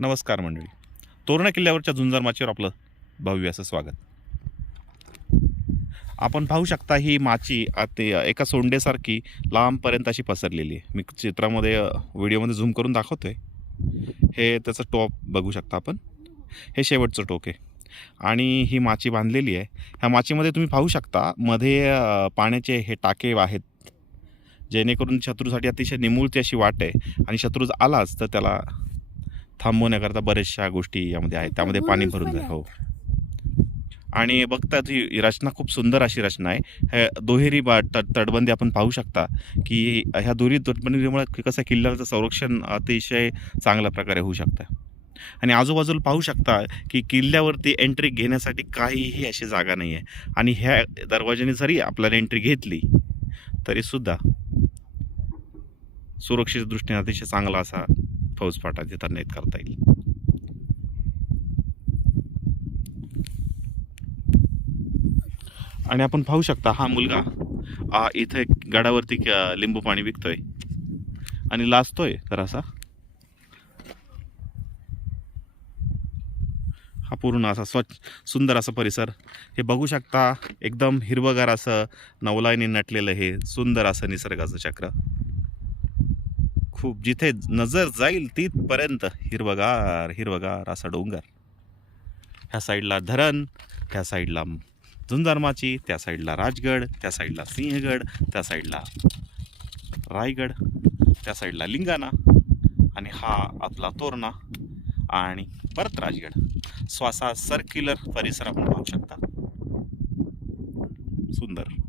नमस्कार मंडळी. तोरणा किल्ल्यावरच्या झुंजार माचीवर आपलं भव्य असं स्वागत. आपण पाहू शकता ही माची एका सोंडेसारखी लांबपर्यंत अशी पसरलेली आहे. मी चित्रामध्ये व्हिडिओमध्ये झूम करून दाखवतोय. हे त्याचं टॉप बघू शकता आपण. हे शेवटचं टोक आहे आणि ही माची बांधलेली आहे. ह्या माचीमध्ये तुम्ही पाहू शकता मध्ये पाण्याचे हे टाके आहेत, जेणेकरून शत्रूसाठी अतिशय निमुळती अशी वाट आहे आणि शत्रू आलाच तर त्याला थांबवण्याकरता बऱ्याचशा गोष्टी यामध्ये आहेत. त्यामध्ये पाणी भरून जाईल. हो. आणि बघता ही रचना खूप सुंदर अशी रचना आहे. हे दुहेरी तटबंदी आपण पाहू शकता की ह्या दुहेरी तटबंदीमुळे कसं किल्ल्याचं संरक्षण अतिशय चांगल्या प्रकारे होऊ शकतं. आणि आजूबाजूला पाहू शकता की किल्ल्यावरती एंट्री घेण्यासाठी काहीही अशी जागा नाही आहे. आणि ह्या दरवाजाने जरी आपल्याला एंट्री घेतली तरीसुद्धा सुरक्षेच्या दृष्टीने अतिशय चांगला असा फौजफाटा तिथं तैनात करता येईल. आणि आपण पाहू शकता हा मुलगा इथे गडावरती लिंबू पाणी विकतोय आणि लाजतोय जरासा. हा पूर्ण असा स्वच्छ सुंदर असा परिसर हे बघू शकता. एकदम हिरवगार असं नवलाईने नटलेलं हे सुंदर असं निसर्गाचं चक्र. खूप जिथे नजर जाईल तिथपर्यंत हिरवगार हिरवगार असा डोंगर. ह्या साईडला धरण, ह्या साईडला झुंजार माची, त्या साईडला राजगड, त्या साईडला सिंहगड, त्या साईडला रायगड, त्या साईडला लिंगाणा आणि हा आपला तोरणा आणि परत राजगड. सर्क्युलर परिसर आपण पाहू शकता. सुंदर.